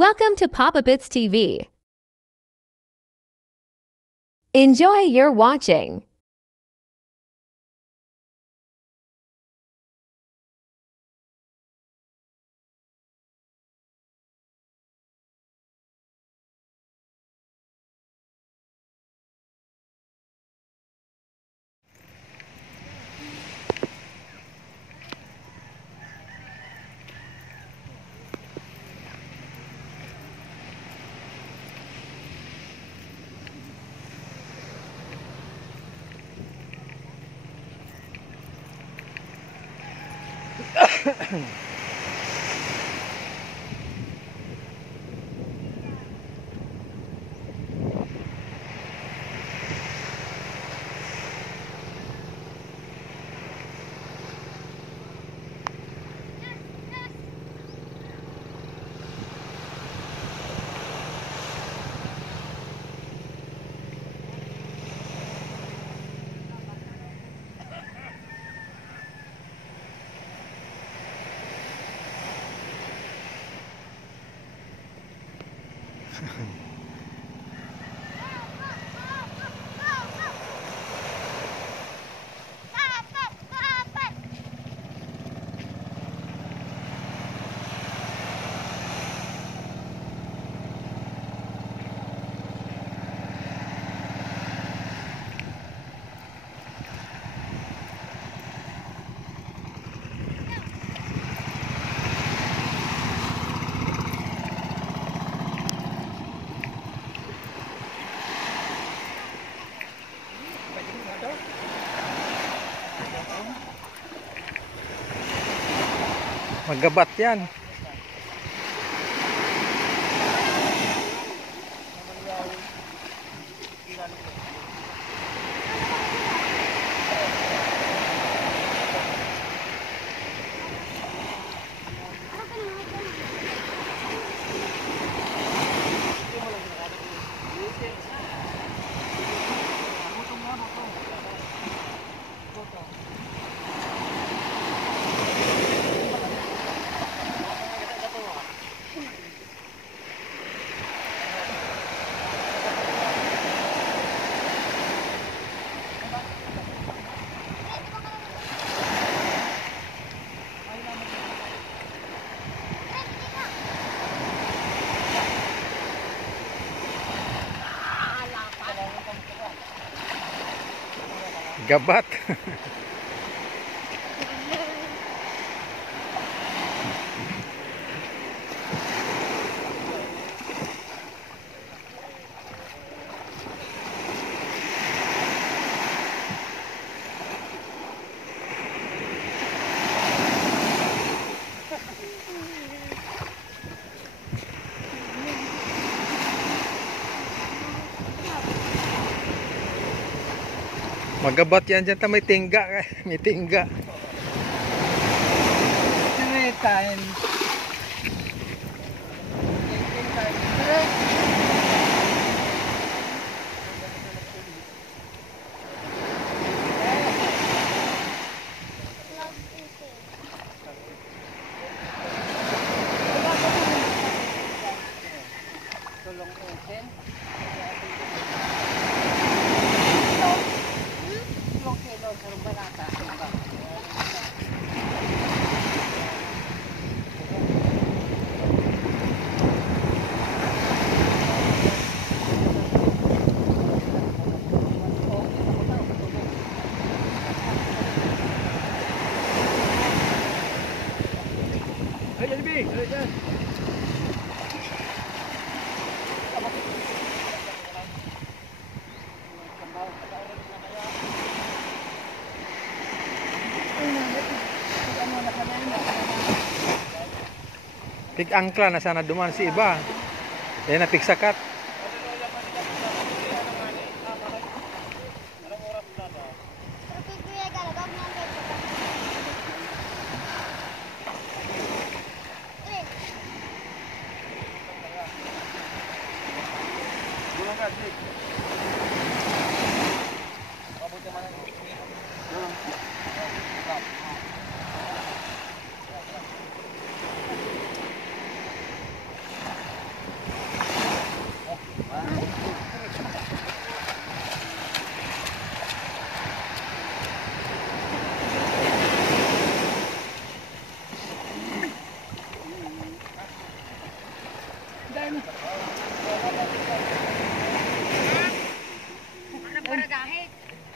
Welcome to Papa Bits TV. Enjoy your watching. Magabat yan. Gabat. Magabat yan dyan, may tingga. May tingga. Tig-angkla na sana duman si iba. Yan na piksakat.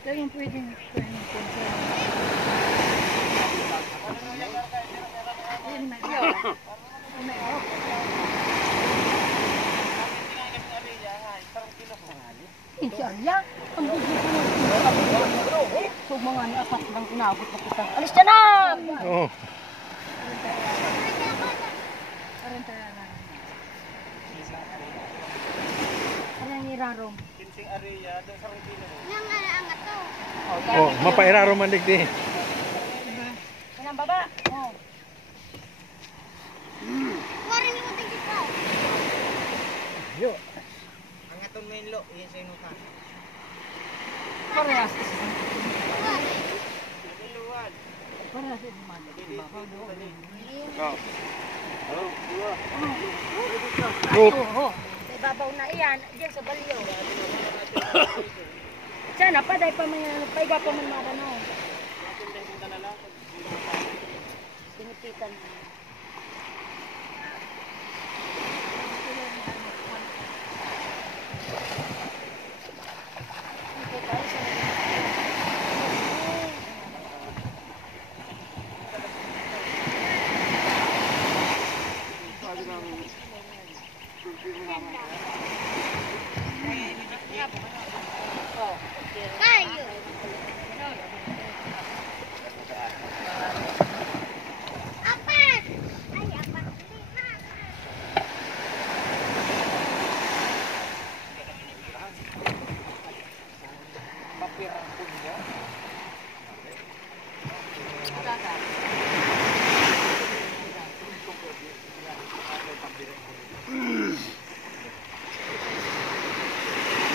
Kaya yung pwedeng Insya ang so mga apat ng inabot na kita. Alis ka na! Oo. Ano yung irarom? Oh, mapairaro man digdi. Kanang baba? Oo. Yo. Ang atong main lo, iyan sa inutan. Parehas. Iluwan. Parehas yung man. Baka doon. Rope. Oo. May babaw na iyan. Diyan sa balyo. Sana pa dahil pa may paiga pa man marano. Sinipitan.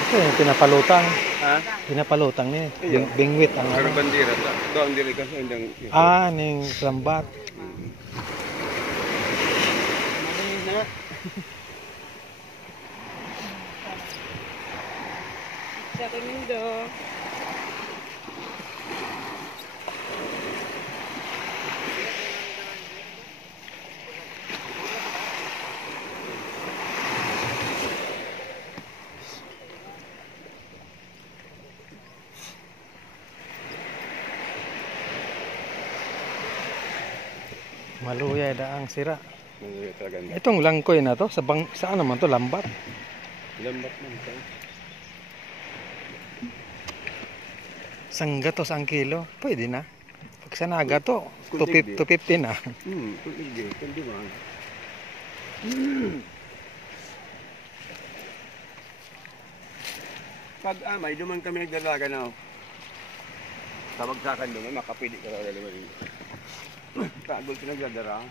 Ito yung pinapalutang. Ha? Pinapalutang ni. Bingwit ang Pero ano. bandira ta. Doon dili kasi indang. Ning lambat. Sa kanindo. Maluyay daang sira. Talaga. Itong langkoy na to, saan naman to lambat? Lambat man ta. Sangga to sang kilo. Pwede na. Pag sa naga to, 250 na. Kundi kundi man. Pag amay, duman kami nagdalaga na. Sabagsakan doon, makapili ka na naman. Kagol pinagdadara.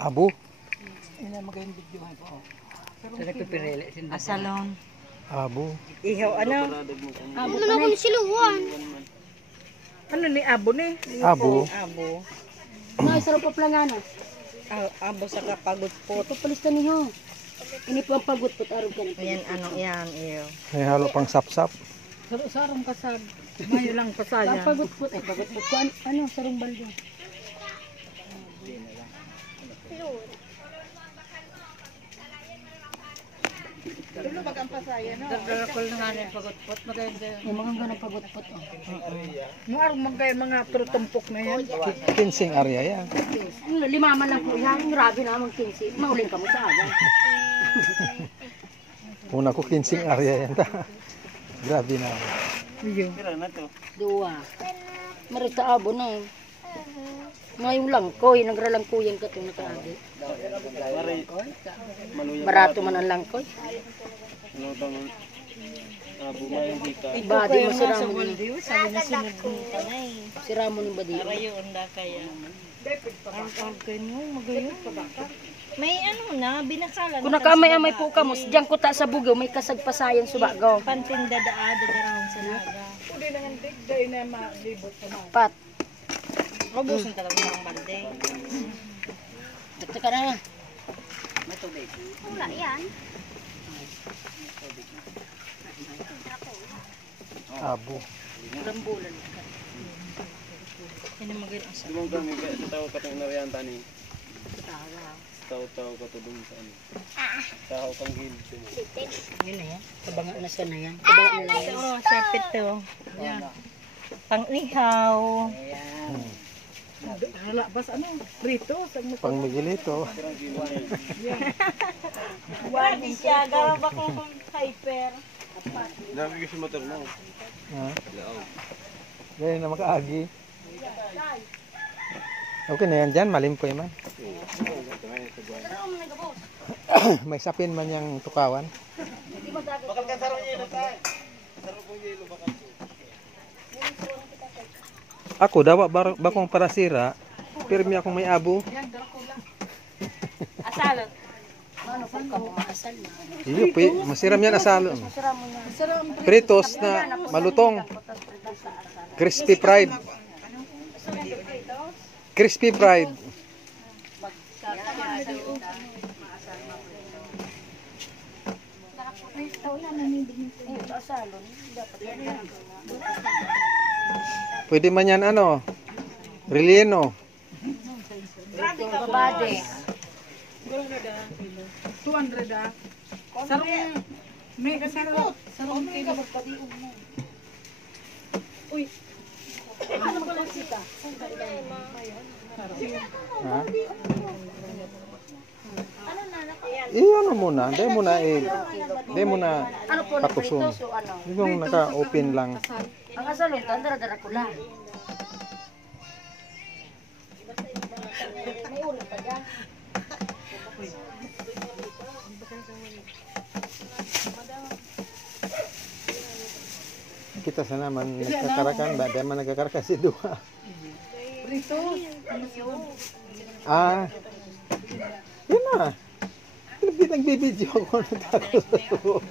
Abo. Asalon. Abo. Ihaw ano? Abo Ano naman siluwan? Ano ni abo ni? Abo. Abo. Mga sarap pa plangana. Abo sa kapagod po. Ito palista niyo. Ini po ang pagut po arog ka na. Ayan ano yan iyo. May halo pang sapsap. Sarong kasag. Mayo lang pasayan. Pagut po ay pagut po. Ano sarong balde. Dulo bag ang pasayan no. Dagdakol na nga ni pagutpot maganda. Yung mga ganang pagut po. Mo arong magay mga turutumpok na yan. Kinsing area yan. Lima man lang po yan. Grabe na mang kinsi. Mauling ka mo sa agan. Una ko 15 area yan ta. Grabe na. Dua. Marita abo na. Ngayon lang ko, nagralangkuyan ka itong nakaagi. Barato man ang langkoy. Badi mo sira mo ni. Sira mo ni badi. May ano na, binakalan. Kung nakamay-amay po ka mo, diyan ko ta sa bugaw, may kasagpasayan subagaw. Pantinda darahon sa naga. Pat. Robusin talaga ng balde. Dito ka na. Abo. Rambulan. Yan ang maging asa. Dumong kami sa tao ka itong nariyan tani. Tao ka to dun sa ano. Tao kang gilid. Yun na yan. Kabanga na siya na yan. Kabanga na yan. Oo, sapit to. Yan. Pang-ihaw. Pang Miguelito. Wadi siya, garap akong hyper. Dami ko si motor mo. Ha? Ganyan na makaagi. Okay na yan dyan, malimpoy man. May sapin man yung tukawan. Ako, dawa bakong para sira, pirmi akong may abo. Asalot. Ano kung ka maasal na. Iyo, masiram yan asalo. Sira mo na. Pritos na malutong. Crispy fried. Crispy fried. Asalon. Dapat yan. Pwede man yan ano, relleno. Babade. 200 ah. Sarong may sarong kilo. Uy. Ha? Ano muna, hindi mo na Ano po, patusun. pritos o ano? Yung naka-open lang. Ang asalon, dara-dara ko lang. May ulam pa dyan. Kita sa naman nagkakarakan ba? Dahil man nagkakarakan si Dua. Rito. Ah, yun na. Nagbibideo ako natakot sa tuon.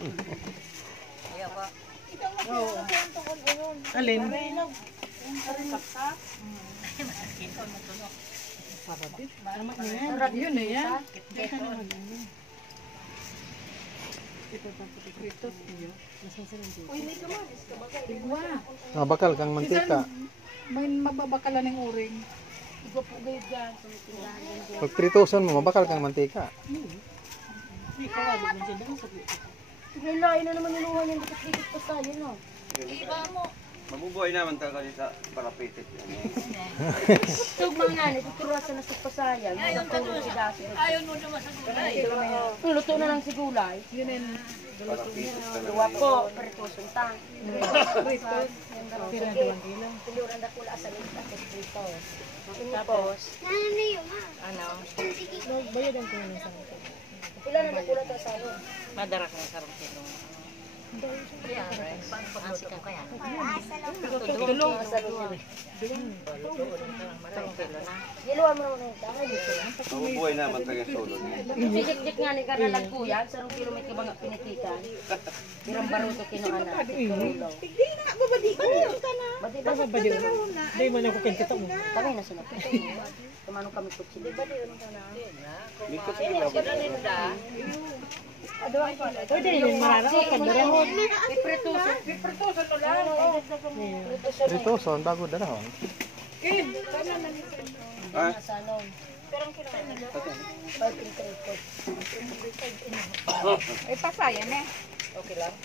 Alin? Yun na yan. Bakal kang mantika. May mababakalan ng uring. Pag pritosan mo, mabakal kang mantika. Lain na naman niluha niyan, dikit-dikit pa tayo, no? Mabubuhay naman talaga sa parapitit. Tug mga ni, tuturasan na sa pasayang. Ayaw ka doon. Ayaw mo naman sa gulay. Luto na lang si gulay. Yun yan. Luwa po, peritusun tang. Ritos. Pira 2 kilo. Tuluran na kula sa lita, prito. Tapos, Ano? Bayadan ko na sa mga. ilan na nakula to sa ano? Madara ka ng sarong kilo. Asikan ko yan. Tulong. Sarong kilo na. Giluan mo naman ito. Ay, dito na. Mabubuhay naman talaga sa ulo niya. Sijik-jik nga ni Karnalag Kuya, sarong kilometro bang pinitikan. Birang baruto kinuana. Hindi na, babadi ko. Bati ba? Babadi ko. Hindi mo na ko kita mo. Kami na sunod. Kumanong kami kutsi. Bati yun ka na. Mikot sa mga Pwede rin marana ko kandarahon. Piprituso no lang. Pritoson, bago darahon. Ah? Salon. Ay, pasayan eh. Okay lang.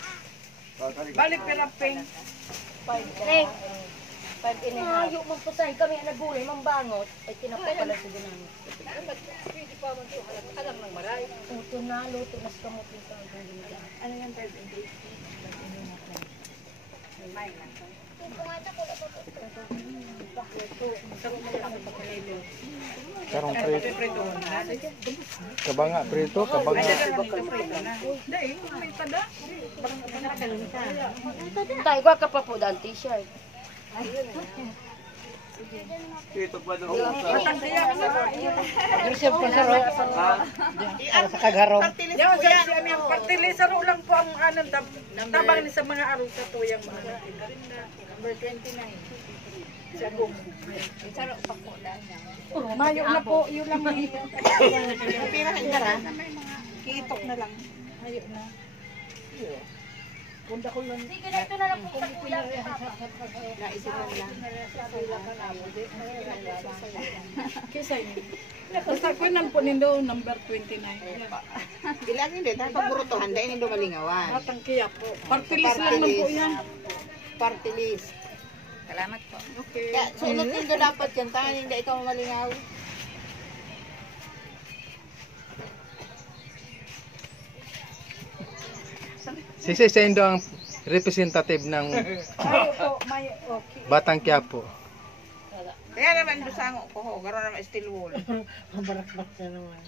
Balik piraping. Ayaw magpasay kami ang nagulay, mambangot. Ay, tinapay pala sa dinami. Luto na, luto na sa kamutin sa gulay. Ano yan, 5 and 8? May na. Karong prito. Kabanga prito, kabanga. Tayo ko ka pa po daan t-shirt. Ito pa doon. Partilisaro lang po ang anong tabang ni sa mga araw sa tuyang mga Number 29. Mayo na po, yun lang may Pira ka na lang. Kitok na lang. mayo na. Gunda ko lang. Sige na, ito na lang po sa kulang. Naisip lang lang. Kisay niyo. Basta ko nan po nindo number 29. Ilan hindi, dahil pagburutuhan, dahil hindi malingawan. Matangkiya po. Partilis lang man po yan. Party list. Salamat po. Okay. Kaya sunod nindo dapat yan, tayo hindi ikaw malingaw. Si Sendo ang representative ng Mayo po, mayo. Okay. Batang Quiapo. Kaya naman dusango ko ho, garo naman steel wool. Mabarakbak na naman.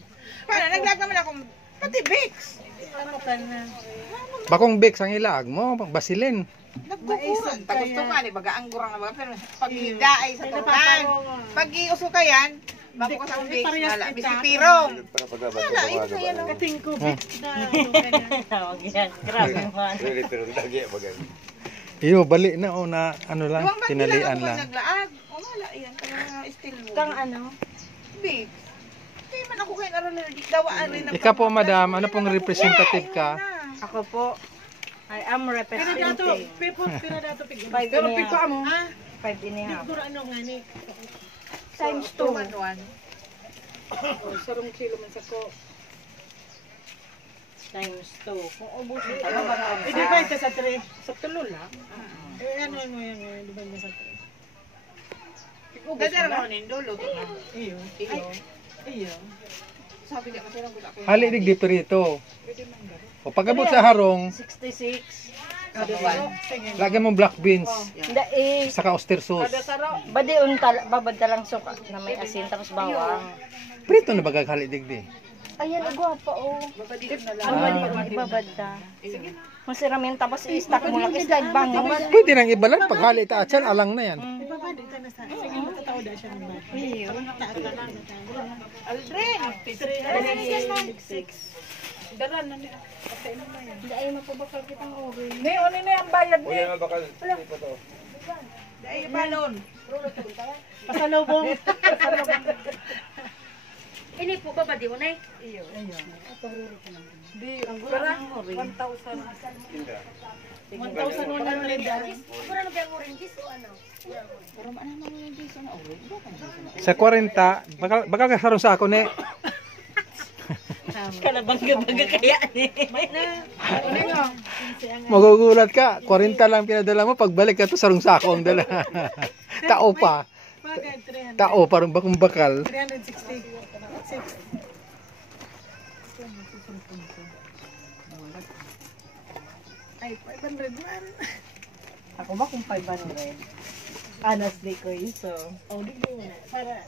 Paano, naglag naman akong pati Vicks. Ano ka na? Bakong Bex ang ilag mo, basilin. Nagkukuran. Tagusto ka, di baga ang gurang na baga. Pero pag higaay sa turuan, pag iuso ka yan, bago ka sa Vicks, wala, bisipirong. Para pagkabat Wala, yun na yan. Kating ko, Ha? pero lagi bagay. Iyo, bali na o na ano lang, Huwag ba tinalian kailangan lang. mo naglaag? O wala yan, kaya mga steel wool. kang ano? Vicks. Kaya man ako kayo allergic. Dawaan rin ang Ikaw po, madam, ano pong representative ka? Ako po, I am representing. Pira dato pig. Pero piko mo. 5 and a half. Siguro ano nga ni? Times 2. 1. Sarong kilo man sa ko. Times 2. Kung ubusin I-divide ka sa 3. Sa tulo lang. Eh ano yan? Divide mo sa 3. Dadara mo nin dulo to na. Iyo. Iyo. Sabi niya kasi lang ko ako. Hali dig dito rito. O pagabot sa harong, 66. lagyan mo black beans, Hindi eh. saka oyster sauce. Babad lang suka na may asin tapos bawang. Prito na bagag hali dig di. Ayan, gwapa oh. Ano ba di ibabad ta? Masiramin tapos i-stack mo lang isda bangin. Pwede nang ibalan pag hali ta atsan alang na yan. Ibabadi ta na sa. Sige, matatawa da siya ng bata. Iyo. Aldrin. 6. Daran na niya. Patay mo na yan. Hindi ay mapabakal kitang orin. Ni, ano na yung bayad O ni? yan bakal tipo to. Dai balon. Pasalubong. Ini po babadi mo na eh. Di, ang gura. 1,000. 1,100 dollars. Siguro na kayang oranges o ano? Pero man naman yung piso na oro. Sa 40, bakal ka harong sa ako ni. Kalabang gabaga kaya ni. Magugulat ka, 40 lang pinadala mo, pagbalik ka to sarong sako ang dala. Tao pa. Bagay, 300. Tao parang bakong bakal. 360. 6. Ay, 500 man. Ako ba kung 500? Honestly ko iso. Oh, di mo na. Para.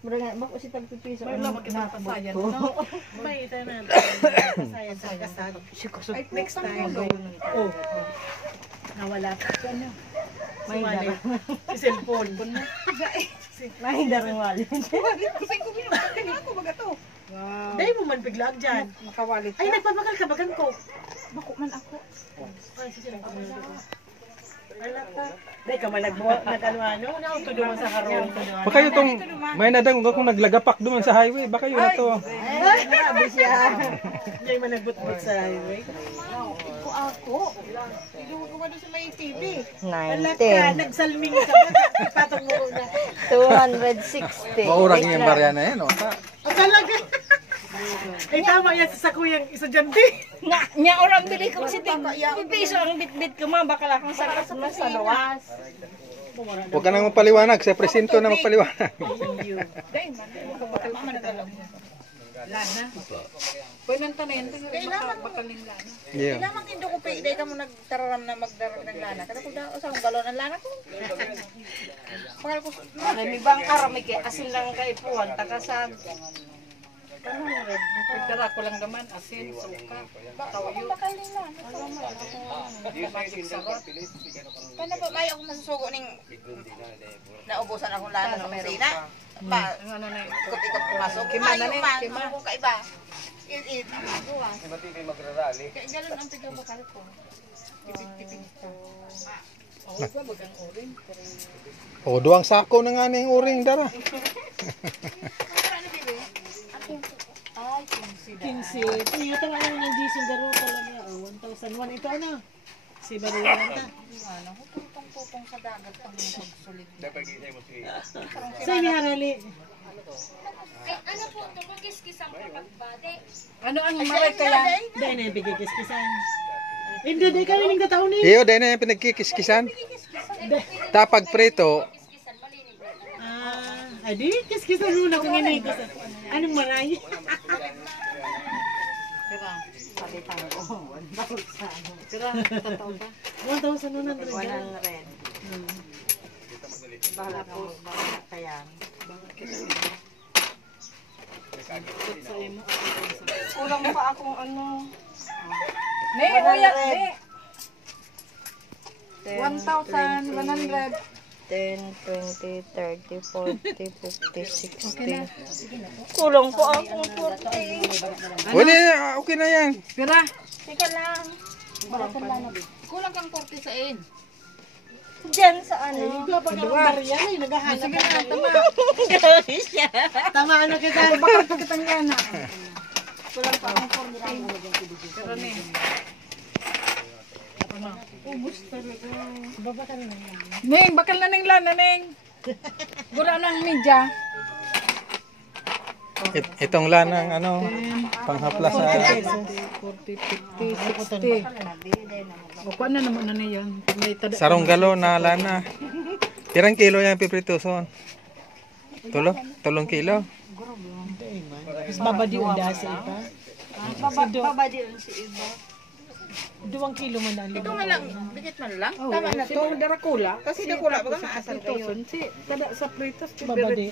Mura nga, bako si tagpipiso. May lang makita pasayan. No? May ito na. Pasayan sa kasad. Ay, next time. Oh. Nawala ka. Ano? May Wallet. Si cellphone. May darang wallet. Kasi ko binuksan ako baga to. Wow. Dahil mo man biglaan dyan. Makawalit Ay, nagpabakal ka bagang ko. Bako man ako. Ay, sige lang. Wala pa. Dahil ka man nag-ano-ano. Nauto duman sa karoon. Baka yung tong, may nadang kung naglagapak duman sa highway, baka yun na to. Ay, narabi siya. Hindi man nagbut-but sa highway. Ko ako. Iluwa ko ba doon sa may TV? Wala ka, nagsalming ka ba? Patong mo na. 260. Maurang yung barya na yan, o. O talaga. Ay, tama yan sa kuyang isa dyan din. Nya orang bili ko si piso ang bitbit ko ma bakal akong sakas mas sa luwas. Huwag ka nang magpaliwanag. Sa presinto na magpaliwanag. Pwede tanin, bakaling lana. Yeah. Kailangan hindi ko pa, hindi ka mo nagtararam na magdarag ng lana. Kada ko daw, sa galon ang lana ko. Pangal ko, May bangka rami kay asin lang kay puwan takasag. Pagkara ko lang naman, asin, suka, tawyo. paano ba may ako masusugo ning naubusan akong lana sa kusina? Pa, ikot-ikot pumasok. Kimayo man, kung kaiba. It, buwas. Kaya galon ang pigabakal ko. Tipid-tipid ka. O, duwang sako na nga na yung uring dara. Ano, bibi? 15. Iyo tama lang ng gising garo talaga. 1,001 ito ano? Si Baruyan ta. Ano, tutong-tutong sa dagat pang magsulit. Sa miharali. Ay, ano po ito? Magkiskisang papagbade. Ano ang maray kaya? Dahil na bigay kiskisan. Hindi, di kami ning kataon ni. Iyo, dahil na yung pinagkikiskisan. Tapag prito, Ay di, kiskisan muna kung ini. Anong maray? Kira, tataw ba? 1,100. Bahala po, bahala kaya. Kulang pa akong ano. Ne, uyak, ne. 1,100. 10, 20, 30, 40, 50, 60. Kulang pa akong 40. wala na, okay na yan. Pira. Teka lang. Kulang kang 40 sa in. Diyan sa ano. Ikaw pag ang barya ay naghahanap. Sige na, tama. Tama ano kita. Bakit pa kitang yana? Kulang pa akong 40. Pero ni. Neng, bakal na neng lana, neng. Gula ng media. Itong lanang ano, panghaplas sa 40, 50, 60. O, kuha na naman na yan. May tada. sarong galon na lana. Pirang kilo yan piprituson? Tulong kilo. Mas babadi unda sa iba. Babadi si Iba. 2 kilo man na. Ito nga lang, dikit man lang. Oh, Tama na si to. Mang Darakula. Kasi nakula ba ka asal kayo? Si tada sa pritos babadi.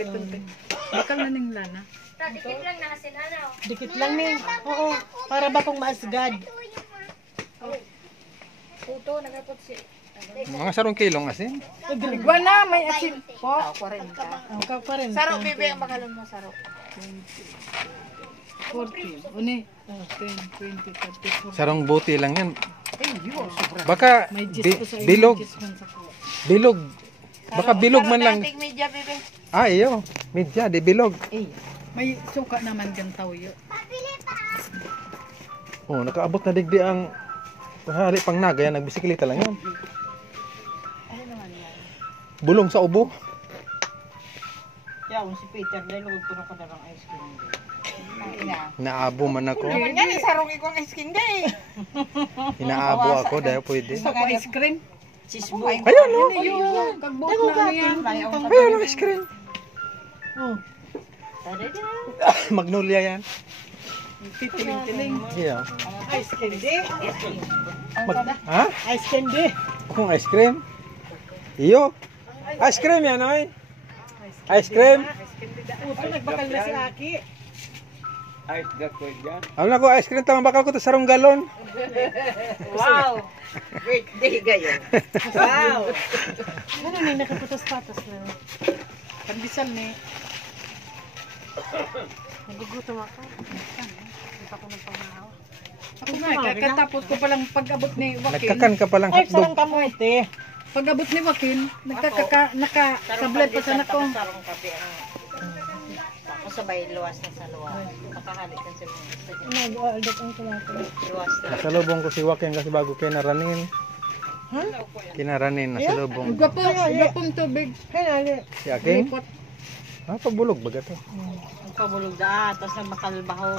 Bakal na ning lana. Dikit lang na asin, ano? Dikit lang ni. Oo, para ba kung maasgad. Puto, nagapot si. Mga sarong kilong asin. Igwa na, may asin. Po. 40. Ang ka pa rin. Saro, bibi, ang bakalon mo, saro. 40. Uni. 10, 20, 30, 40. Sarong buti lang yan. Baka May gis ko sa bilog. gis man sa ko. Bilog. Baka bilog man lang. Dating media, bibi. Ah, iyo. Medya, di bilog. May suka naman kang tawyo. Oh, nakaabot na digdi ang hari pang naga yan. Nagbisikleta lang yan. Bulong sa ubo. Yaw, si Peter, dahil huwag ko na ka ng ice cream. Naabo man ako. Naman yan, sarong ikong skin day. Inaabo ako dahil pwede. Ako ice cream. Cheeseboy. Ayun, no? Kagbot na yan. Ayun, ang ice cream. Oh, Magnolia yan. titiling-tiling. Yeah. Ice candy. Ha? Ice candy. Kung ice cream? Iyo. Ice cream yan, oy. Ice cream. Puto, nagbakal na si Aki. Alam na ko, ice cream. Tamang bakal ko to sarong galon. Wow. Birthday kayo. Wow. Ano na, nakapatas-patas na. Pandesal ni. Nagugutom ako. Hindi pa ako nagpamahaw. Ako nga, kakatapos ko palang pag-abot ni Joaquin. Nagkakan ka palang Ay, sarang hotdog. kamote. Pag-abot ni Joaquin, nakasablad pa sana ko. Sarong kape ang... Ako sabay luwas na sa luwas. Makahalik ka sa mga Nag-order ang kulato. luwas na. Nasalubong ko si Joaquin kasi bago kinaranin. Kinaranin, nasalubong. Gwapong tubig. Si Aking? Lipot. Ah, pabulog baga to. Ang pabulog da, tapos ang makalbaho.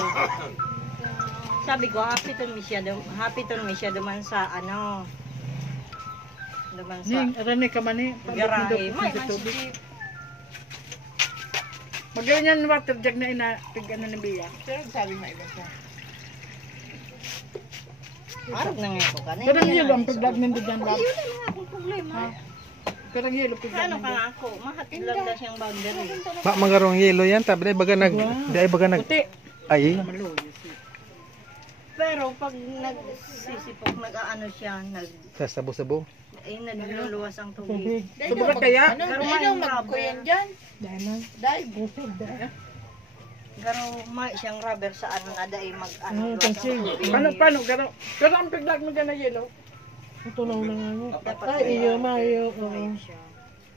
Sabi ko, happy to me siya duman sa ano. Duman sa Rene ka man eh. garahe. May man si Magayon yan water jug na pig ano ni Bia. Pero sabi mo iba siya. Arap na nga ko kanina. Pero ang yelo ang piglag nito dyan lang. Yun na nga akong problema. Pero ang yelo piglag Ano nito. ka nga ako? Mahatid lang na siyang boundary. Ma mangarong yelo yan, tabi baga nag Puti. ay. Pero pag nagsisipok, nag-aano siya, Sa sabo-sabo. nagluluwas ang tubig. Subukan kaya? Ano, Pero ano may magkuyan dyan? Dahil Dive. Garo may siyang rubber sa ano na dai mag-ano luwas ang Pansin. tubig. Paano garo? Pero ang piglag mo dyan na yelo. Tunaw na nga nga. Dapat Ay, iyo, mayo. siya.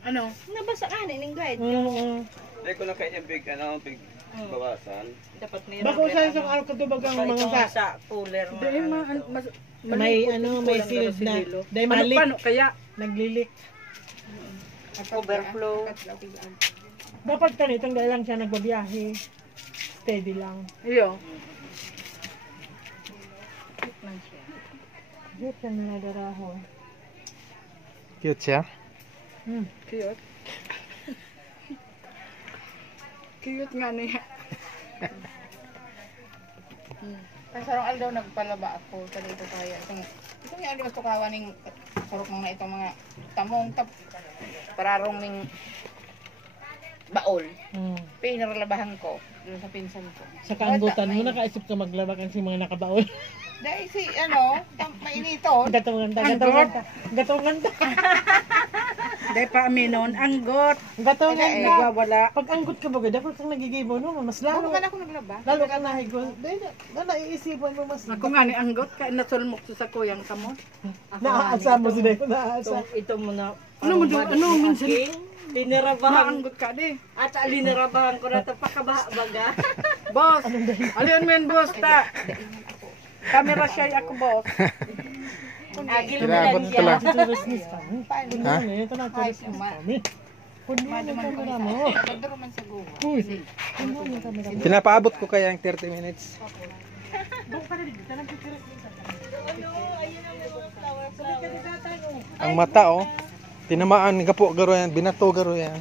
Ano? Nabasa ka ni ning guide. Dahil ko na kaya yung big, pig bawasan. Dapat may Bako rubber. sa isang araw katubag ang mga sa. sa cooler na. Dahil May ano, may sealed na. Dahil malik, Paano kaya? naglilik. Overflow. Dapat kanitong dahil lang siya nagbabiyahe. Steady lang. Iyo. Man siya. Diyos ka na nadaraho. Cute siya. Cute. Cute nga niya. Ang sarong aldaw nagpalaba ako sa dito kaya. Ito nga aldaw gusto kawa ning sarok mga itong mga tamong pararong ning baol. Pinaralabahan ko doon sa pinsan ko. Sa kaanggutan mo, nakaisip ka maglaba kasi mga nakabaon. Dahil si mainiton. Gatungan ta. Dahil pa aminon, anggot. Gatungan ta. Nagwawala. Pag anggot ka ba, dapat kang nagigibo, no? Mas Bago lalo. man ako naglaba. Lalo ka nahigol. Dahil na naiisipan mo mas. Ako nga ni anggot, kaya nasulmok sa kuyang kamo. Naaasa mo sila ko, naaasa. Ito mo na. Ano mo doon? Ano minsan? Linirabahan. Maanggot ka di. At linirabahan ko na ito pakabaga. Boss! Aliyon mo yan, boss, ta! Camera shy ako, boss. Agil mo Kinabot lang ko lang. siya. Turis ni Spam. Ha? Ito na, turis ni Spam. Puno yung camera mo. Nagdaro man sa guwa. Uy, puno yung camera mo. Pinapaabot ko kaya ang 30 minutes. Ang mata oh. Tinamaan gapo garo yan, binato garo yan.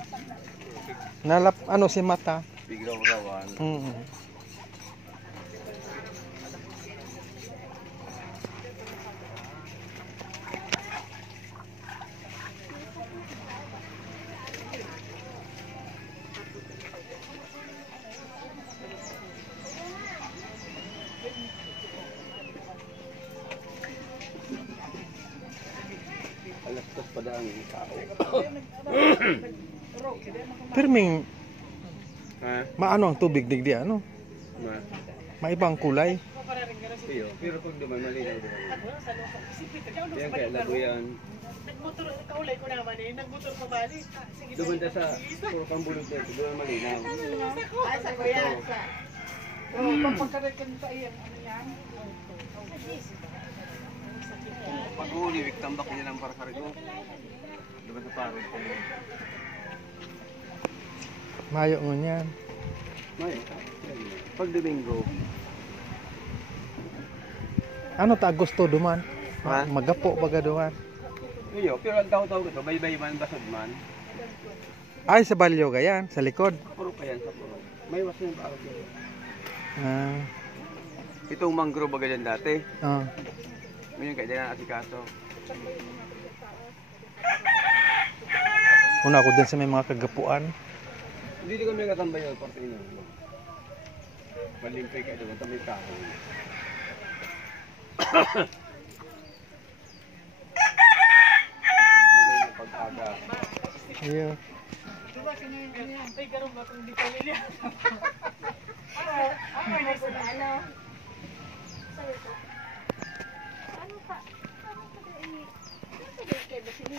Nalap ano si mata. Big raw-rawan. Alas pa daan yung tao. Pero may Ha? maano ang tubig digdi ano? Ma? Maibang kulay. Iyo. Pero pag duman, malinaw doon. Yan kaya lago yan. Nagmotor kaulay ko naman eh. Nagmotor pa balik. Duman na sa puro kang bulog na ito. Doon malinaw. Ay, sa kuya. Papagkarikin sa iyan. Ano yan? Pag uliwik, tambak niya ng parkarigo. Duman sa parang ko. Mayo mo niyan. May. Pag Domingo. Ano ta gusto duman? Ha? Magapo baga duman. Iyo. Pero ang tao-tao ko ito, baybay man, basod man. Ay sa balyo gayan, sa likod. Puro pa yan sa puro. May was yung parang yun. Ah. Itong mangrove baga dyan dati. Ah. Ngayon kaya dyan ang asikaso. Una ako din sa may mga kagapuan. Hindi ko may katambay yung Portino. Malimpay ka doon, may kahoy. Magandang pag-aga. Iyo. Ay, karoon ba kung di pamilya?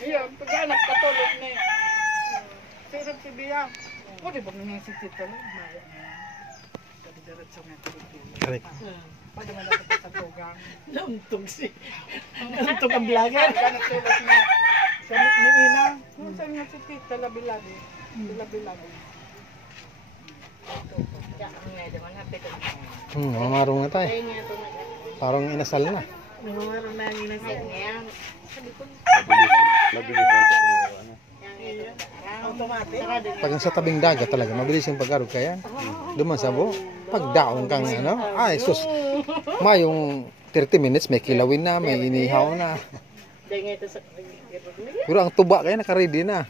Iyo, pagkanak katulog na yun. Sirap si Bia. O, di ba nang si Tito? Maya na yan. Kadidiretso nga Pilipino. Correct. Pwede man dapat sa tugang. Nauntog Nauntog ang vlogger. Kanatulog na. Sa ni Ina. Kung saan nga si Tita, labi-labi. Labi-labi. Ang nga naman hapit ang Mamarong na tayo. Parang inasal na. Nangungarang na yung nasa. Mabilis lang ito kung ano. Automatic. Pag sa tabing dagat talaga, mabilis yung pag-arog kaya. Duman sa buo. Pag daon kang ano, ay sus. Mayong 30 minutes, may kilawin na, may inihaw na. Dahil ito sa... Pero ang tuba kaya naka-ready na.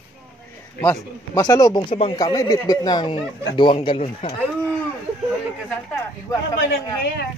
Masalubong sa bangka, may bit-bit ng 2 galon na. Balik ka santa. Igwa ka Malang hair.